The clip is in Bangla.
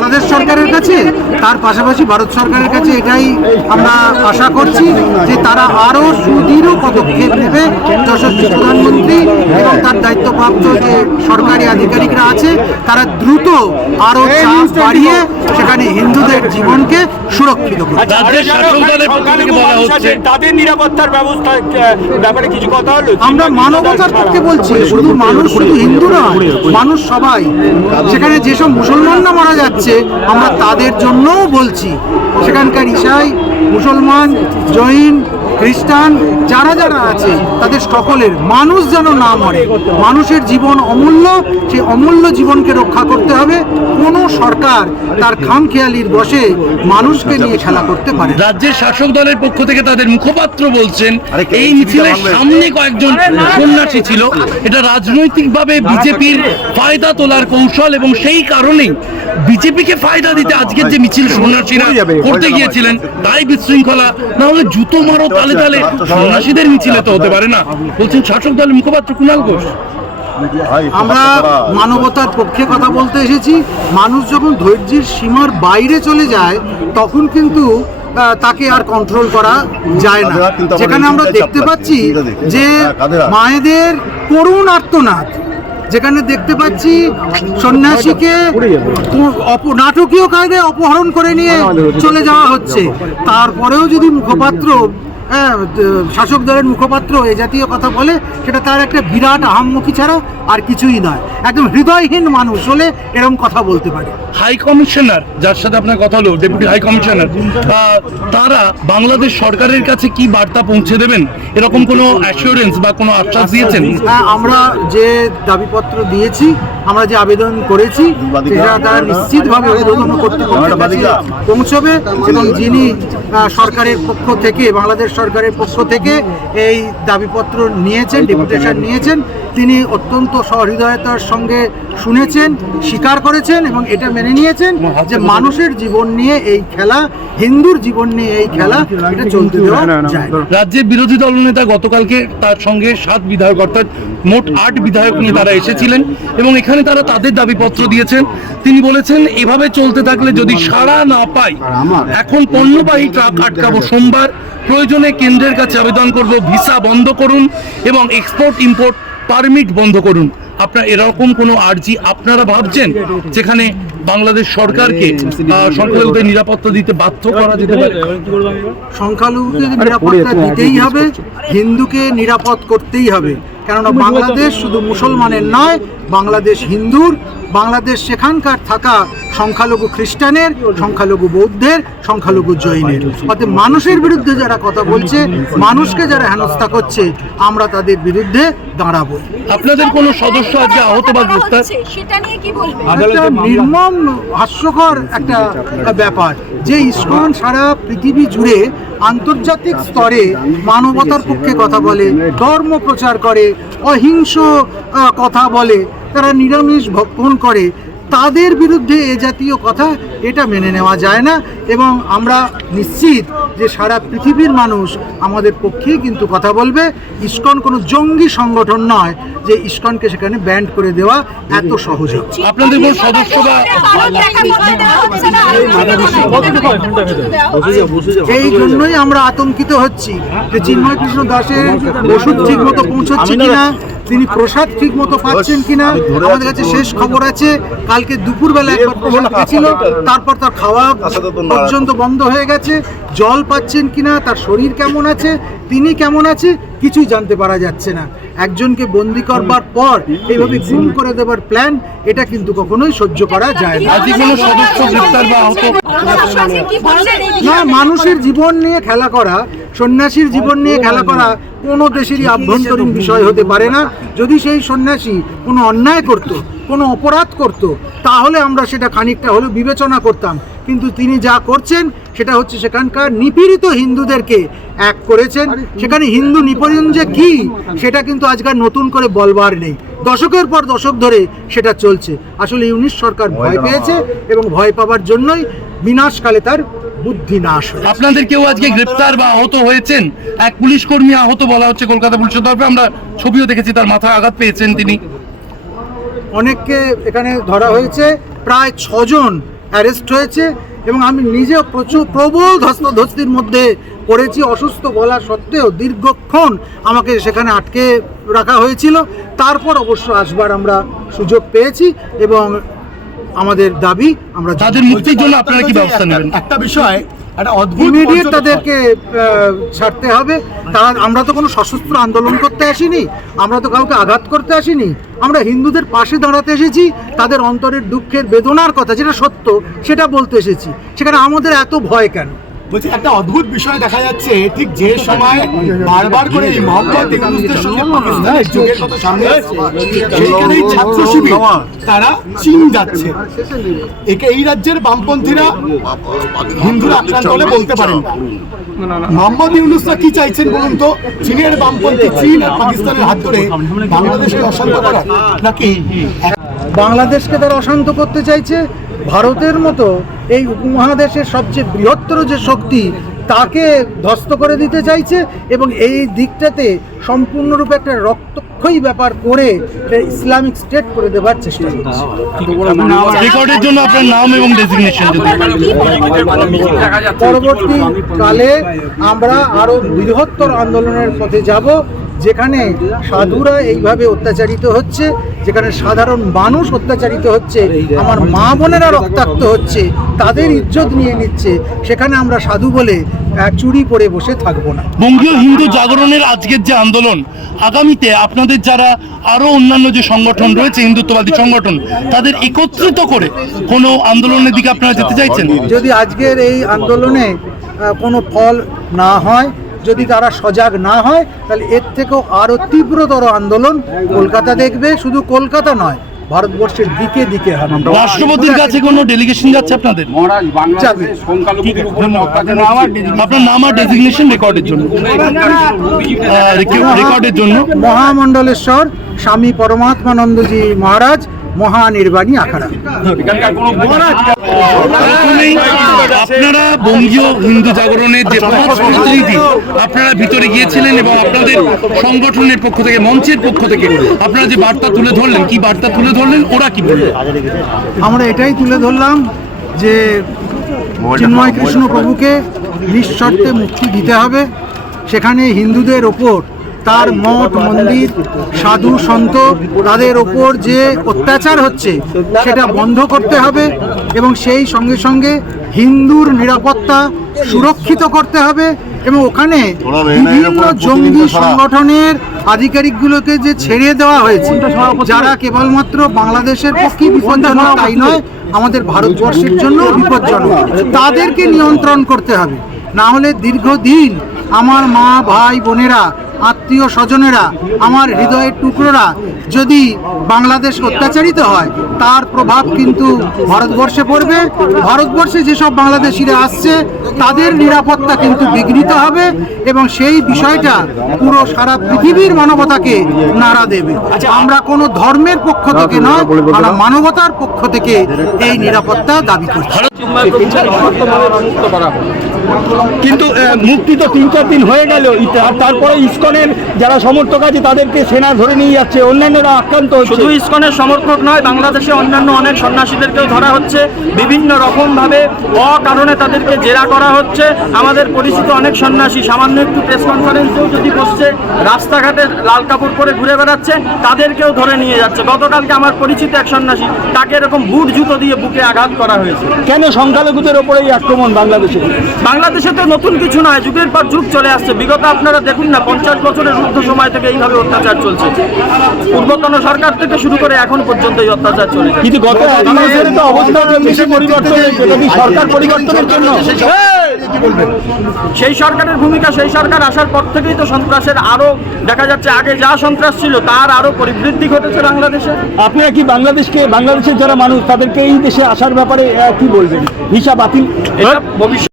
Hello. বাংলাদেশ সরকারের কাছে তার পাশাপাশি ভারত সরকারের কাছে এটাই আমরা আশা করছি যে তারা আরও সুদৃঢ় পদক্ষেপ নেবে যশস্বী প্রধানমন্ত্রী এবং তার দায়িত্বপ্রাপ্ত যে সরকারি আধিকারিকরা আছে তারা দ্রুত আরও চাপ বাড়িয়ে সেখানে হিন্দুদের জীবনকে সুরক্ষিত করবে বলা হচ্ছে তাদের নিরাপত্তার ব্যবস্থা ব্যাপারে কিছু কথা হলো? আমরা মানবতার পক্ষে বলছি শুধু মানুষ শুধু হিন্দু নয় মানুষ সবাই। সেখানে যেসব মুসলমানরা মারা যাচ্ছে আমরা তাদের জন্যও বলছি। সেখানকার ঈশাই মুসলমান জৈন খ্রিস্টান যারা যারা আছে তাদের সকলের মানুষ যেন না মরে। মানুষের জীবন অমূল্য সেই অমূল্য জীবনকে রক্ষা করতে হবে। কোনো সরকার তার খামখেয়ালির বসে মানুষকে নিয়ে খেলা করতে পারে রাজ্যের শাসক দলের পক্ষ থেকে তাদের মুখপাত্র বলছেন এই মিছিলের সামনে কয়েকজন সন্ন্যাসী ছিল। এটা রাজনৈতিকভাবে বিজেপির ফায়দা তোলার কৌশল এবং সেই কারণেই বিজেপিকে ফায়দা দিতে আজকের যে মিছিল সন্ন্যাসীরা করতে গিয়েছিলেন তাই বিশৃঙ্খলা। না হলে জুতো মারো তালে তালে সন্ন্যাসীদের মিছিলে তো হতে পারে না বলছেন শাসক দলের মুখপাত্র কুণাল ঘোষ আমরা মানবতার পক্ষে কথা বলতে এসেছি মানুষ যখন ধৈর্যের সীমার বাইরে চলে যায় তখন কিন্তু তাকে আর কন্ট্রোল করা যায় না যেখানে আমরা দেখতে পাচ্ছি যে হ্যাঁ? মায়েদের করুণ আর্তনাদ যেখানে দেখতে পাচ্ছি সন্ন্যাসীকে নাটকীয় কায়দায় অপহরণ করে নিয়ে চলে যাওয়া হচ্ছে তারপরেও যদি মুখপাত্র হ্যাঁ শাসক দলের মুখপাত্র এ জাতীয় কথা বলে সেটা তার একটা বিরাট আহাম্মুখী ছাড়া আর কিছুই নয়। একদম হৃদয়হীন মানুষ হলে এরকম কথা বলতে পারে। হাই কমিশনার যার সাথে আপনার কথা হলো ডেপুটি হাই কমিশনার তারা বাংলাদেশ সরকারের কাছে কি বার্তা পৌঁছে দেবেন? এরকম কোনো অ্যাসিওরেন্স বা কোনো আশ্বাস দিয়েছেন? হ্যাঁ আমরা যে দাবিপত্র দিয়েছি আমরা যে আবেদন করেছি সেটা তারা নিশ্চিতভাবে ঊর্ধ্বতন কর্তৃপক্ষের কাছে পৌঁছবে এবং যিনি সরকারের পক্ষ থেকে বাংলাদেশ সরকারের পক্ষ থেকে এই দাবিপত্র নিয়েছেন ডেপুটেশন নিয়েছেন। তিনি অত্যন্ত সহৃদয়তার সঙ্গে শুনেছেন স্বীকার করেছেন এবং এটা মেনে নিয়েছেন যে মানুষের জীবন নিয়ে এই খেলা হিন্দুর জীবন নিয়ে এই খেলা এটা চলতে দেওয়া যায়। রাজ্যের বিরোধী দলনেতা গতকালকে তার সঙ্গে সাত বিধায়ক অর্থাৎ মোট আট বিধায়ক নিয়ে তারা এসেছিলেন এবং এখানে তারা তাদের দাবিপত্র দিয়েছেন। তিনি বলেছেন এভাবে চলতে থাকলে যদি সাড়া না পাই এখন পণ্যবাহী ট্রাক আটকাবো সোমবার। প্রয়োজনে কেন্দ্রের কাছে আবেদন করব, ভিসা বন্ধ করুন এবং এক্সপোর্ট ইম্পোর্ট পারমিট বন্ধ করুন। আপনার এরকম কোনো আর্জি আপনারা ভাবছেন? যেখানে বাংলাদেশ সরকারকে সংখ্যালঘুদের নিরাপত্তা দিতে বাধ্য করা যেতে পারে? সংখ্যালঘুদের নিরাপত্তা দিতেই হবে, হিন্দুকে নিরাপদ করতেই হবে। কেননা বাংলাদেশ শুধু মুসলমানের নয়, বাংলাদেশ হিন্দুর বাংলাদেশ সেখানকার থাকা সংখ্যালঘু খ্রিস্টানের সংখ্যালঘু বৌদ্ধের সংখ্যালঘু জৈনের। অর্থাৎ মানুষের বিরুদ্ধে যারা কথা বলছে মানুষকে যারা হেনস্থা করছে আমরা তাদের বিরুদ্ধে দাঁড়াবো। আপনাদের কোনো সদস্য আজকে আহত বা গ্রেফতার? সেটা নিয়ে কি বলবেন? একটা নির্মম হাস্যকর একটা ব্যাপার যে ইস্কন সারা পৃথিবী জুড়ে আন্তর্জাতিক স্তরে মানবতার পক্ষে কথা বলে ধর্ম প্রচার করে অহিংস কথা বলে তারা নিরামিষ ভক্ষণ করে তাদের বিরুদ্ধে এ জাতীয় কথা এটা মেনে নেওয়া যায় না এবং আমরা নিশ্চিত যে সারা পৃথিবীর মানুষ আমাদের পক্ষেই কিন্তু কথা বলবে। ইস্কন কোনো জঙ্গি সংগঠন নয় যে ইস্কনকে সেখানে ব্যান্ড করে দেওয়া এত সহজ আপনাদের কোনো সদস্য এই জন্যই আমরা আতঙ্কিত হচ্ছি যে চিন্ময় কৃষ্ণ দাসের ওষুধ ঠিক মতো পৌঁছচ্ছে কিনা। তিনি প্রসাদ ঠিক মতো পাচ্ছেন কিনা? আমাদের কাছে শেষ খবর আছে। কালকে দুপুরবেলা একবার প্রসাদ পেয়েছিল তারপর তার খাওয়া পর্যন্ত বন্ধ হয়ে গেছে। জল পাচ্ছেন কিনা তার শরীর কেমন আছে তিনি কেমন আছে কিছুই জানতে পারা যাচ্ছে না। একজনকে বন্দি করবার পর এইভাবে গুম করে দেবার প্ল্যান এটা কিন্তু কখনোই সহ্য করা যায় না। না মানুষের জীবন নিয়ে খেলা করা সন্ন্যাসীর জীবন নিয়ে খেলা করা কোনো দেশেরই আভ্যন্তরীণ বিষয় হতে পারে না। যদি সেই সন্ন্যাসী কোনো অন্যায় করত কোনো অপরাধ করত তাহলে আমরা সেটা খানিকটা হলেও বিবেচনা করতাম। কিন্তু তিনি যা করছেন সেটা হচ্ছে সেখানকার নিপীড়িত হিন্দুদেরকে এক করেছেন। সেখানে হিন্দু নিপীড়ন যে কি সেটা কিন্তু আজকাল নতুন করে বলবার নেই। দশকের পর দশক ধরে সেটা চলছে। আসলে ইউনিশ সরকার ভয় পেয়েছে এবং ভয় পাবার জন্যই বিনাশকালে তার বুদ্ধি নাশ আপনাদের কেউ আজকে গ্রেফতার বা আহত হয়েছেন? এক পুলিশ কর্মী আহত বলা হচ্ছে কলকাতা পুলিশের তরফে আমরা ছবিও দেখেছি তার মাথায় আঘাত পেয়েছেন তিনি। অনেককে এখানে ধরা হয়েছে প্রায় ছজন অ্যারেস্ট হয়েছে এবং আমি নিজে প্রচুর প্রবল ধস্তাধস্তির মধ্যে পড়েছি। অসুস্থ বলা সত্ত্বেও দীর্ঘক্ষণ আমাকে সেখানে আটকে রাখা হয়েছিল। তারপর অবশ্য আসবার আমরা সুযোগ পেয়েছি এবং আমাদের দাবি আমরা তাদের মুক্তির জন্য আপনারা কি ব্যবস্থা নেবেন? একটা বিষয় একটা অদ্ভুত ইমিডিয়েট তাদেরকে ছাড়তে হবে। তারা আমরা তো কোনো সশস্ত্র আন্দোলন করতে আসিনি। আমরা তো কাউকে আঘাত করতে আসিনি। আমরা হিন্দুদের পাশে দাঁড়াতে এসেছি। তাদের অন্তরের দুঃখের বেদনার কথা যেটা সত্য সেটা বলতে এসেছি। সেখানে আমাদের এত ভয় কেন? বলছি একটা অদ্ভুত বিষয় দেখা যাচ্ছে। ঠিক যে সময় বারবার করে এই সঙ্গে পাকিস্তানের যোগের কথা সামনে আসছে। সেইখানেই ছাত্র শিবির তারা চীন যাচ্ছে। একে এই রাজ্যের বামপন্থীরা হিন্দুরা আক্রান্ত হলে বলতে পারেন না। মোহাম্মদ ইউনুসরা কি চাইছেন বলুন তো? চীনের বামপন্থী চীন আর পাকিস্তানের হাত ধরে বাংলাদেশকে অশান্ত করা নাকি বাংলাদেশকে তারা অশান্ত করতে চাইছে ভারতের মতো এই উপমহাদেশের সবচেয়ে বৃহত্তর যে শক্তি তাকে ধ্বস্ত করে দিতে চাইছে এবং এই দিকটাতে সম্পূর্ণরূপে একটা রক্তক্ষয়ী ব্যাপার করে ইসলামিক স্টেট করে দেবার চেষ্টা করছে। রেকর্ডের জন্য আপনার নাম এবং ডেজিগনেশন পরবর্তী কালে আমরা আরও বৃহত্তর আন্দোলনের পথে যাব। যেখানে সাধুরা এইভাবে অত্যাচারিত হচ্ছে যেখানে সাধারণ মানুষ অত্যাচারিত হচ্ছে আমার মা বোনেরা রক্তাক্ত হচ্ছে তাদের ইজ্জত নিয়ে নিচ্ছে সেখানে আমরা সাধু বলে চুরি পরে বসে থাকব না। বঙ্গীয় হিন্দু জাগরণের আজকের যে আন্দোলন আগামীতে আপনাদের যারা আরও অন্যান্য যে সংগঠন রয়েছে হিন্দুত্ববাদী সংগঠন তাদের একত্রিত করে কোনো আন্দোলনের দিকে আপনারা যেতে চাইছেন? যদি আজকের এই আন্দোলনে কোনো ফল না হয় যদি তারা সজাগ না হয় তাহলে এর থেকেও আরও তীব্রতর আন্দোলন কলকাতা দেখবে শুধু কলকাতা নয় ভারতবর্ষের দিকে দিকে হবে। রাষ্ট্রপতির কাছে কোনো ডেলিগেশন যাচ্ছে আপনাদের। আপনার নাম আর ডেজিগনেশন রেকর্ডের জন্য। রেকর্ডের জন্য। মহামণ্ডলেশ্বর স্বামী পরমাত্মানন্দজি মহারাজ মহানির্বাণী আখাড়া। আপনারা বঙ্গীয় হিন্দু জাগরণের যে পাঁচ প্রতিনিধি আপনারা ভিতরে গিয়েছিলেন এবং আপনাদের সংগঠনের পক্ষ থেকে মঞ্চের পক্ষ থেকে আপনারা যে বার্তা তুলে ধরলেন কি বার্তা তুলে ধরলেন ওরা কি বললেন আমরা এটাই তুলে ধরলাম যে চিন্ময় কৃষ্ণ প্রভুকে নিঃশর্তে মুক্তি দিতে হবে। সেখানে হিন্দুদের ওপর তার মঠ, মন্দির, সাধু, সন্ত, তাদের ওপর যে অত্যাচার হচ্ছে, সেটা বন্ধ করতে হবে এবং সেই সঙ্গে সঙ্গে হিন্দুর নিরাপত্তা সুরক্ষিত করতে হবে এবং ওখানে বিভিন্ন জঙ্গি সংগঠনের আধিকারিকগুলোকে যে ছেড়ে দেওয়া হয়েছে, যারা কেবলমাত্র বাংলাদেশের পক্ষে বিপজ্জনক, তাই নয়, আমাদের ভারতবর্ষের জন্য বিপজ্জনক। তাদেরকে নিয়ন্ত্রণ করতে হবে। না হলে দীর্ঘদিন আমার মা, ভাই, বোনেরা আত্মীয় স্বজনেরা আমার হৃদয়ের টুকরোরা যদি বাংলাদেশ অত্যাচারিত হয়, তার প্রভাব কিন্তু ভারতবর্ষে পড়বে। ভারতবর্ষে যেসব বাংলাদেশিরা আসছে, তাদের নিরাপত্তা কিন্তু বিঘ্নিত হবে এবং সেই বিষয়টা পুরো সারা পৃথিবীর মানবতাকে নাড়া দেবে। আমরা কোনো ধর্মের পক্ষ থেকে নয়, আমরা মানবতার পক্ষ থেকে এই নিরাপত্তা দাবি করছি। কিন্তু মুক্তি তো তিন চার দিন হয়ে গেল তারপরে ইস্কনের যারা সমর্থক আছে, তাদেরকে সেনা ধরে নিয়ে যাচ্ছে অন্যান্যরা আক্রান্ত হচ্ছে। শুধু ইসকনের সমর্থক নয় বাংলাদেশে অন্যান্য অনেক সন্ন্যাসীদেরকেও ধরা হচ্ছে। বিভিন্ন রকম ভাবে অকারণে তাদেরকে জেরা করা হচ্ছে। আমাদের পরিচিত অনেক সন্ন্যাসী সামান্য একটু প্রেস কনফারেন্সেও যদি বসছে রাস্তাঘাটে লাল কাপড় পরে ঘুরে বেড়াচ্ছে তাদেরকেও ধরে নিয়ে যাচ্ছে। গতকালকে আমার পরিচিত এক সন্ন্যাসী তাকে এরকম বুট জুতো দিয়ে বুকে আঘাত করা হয়েছে। কেন সংখ্যালঘুদের ওপরে এই আক্রমণ বাংলাদেশে? বাংলাদেশে তো নতুন কিছু নয় যুগের পর যুগ চলে আসছে। বিগত আপনারা দেখুন না পঞ্চাশ বছরের ঊর্ধ্ব সময় থেকে এইভাবে অত্যাচার চলছে। পূর্বতন সরকার থেকে শুরু করে এখন পর্যন্ত এই অত্যাচার চলে কিন্তু গত এক মাসের তো অবস্থা বেশি পরিবর্তন সরকার পরিবর্তনের জন্য সেই সরকারের ভূমিকা সেই সরকার আসার পর থেকেই তো সন্ত্রাসের আরও দেখা যাচ্ছে আগে যা সন্ত্রাস ছিল তার আরও পরিবৃদ্ধি ঘটেছে বাংলাদেশে। আপনারা কি বাংলাদেশকে বাংলাদেশের যারা মানুষ তাদেরকে এই দেশে আসার ব্যাপারে কি বলবেন? ভিসা বাতিল? ভবিষ্যৎ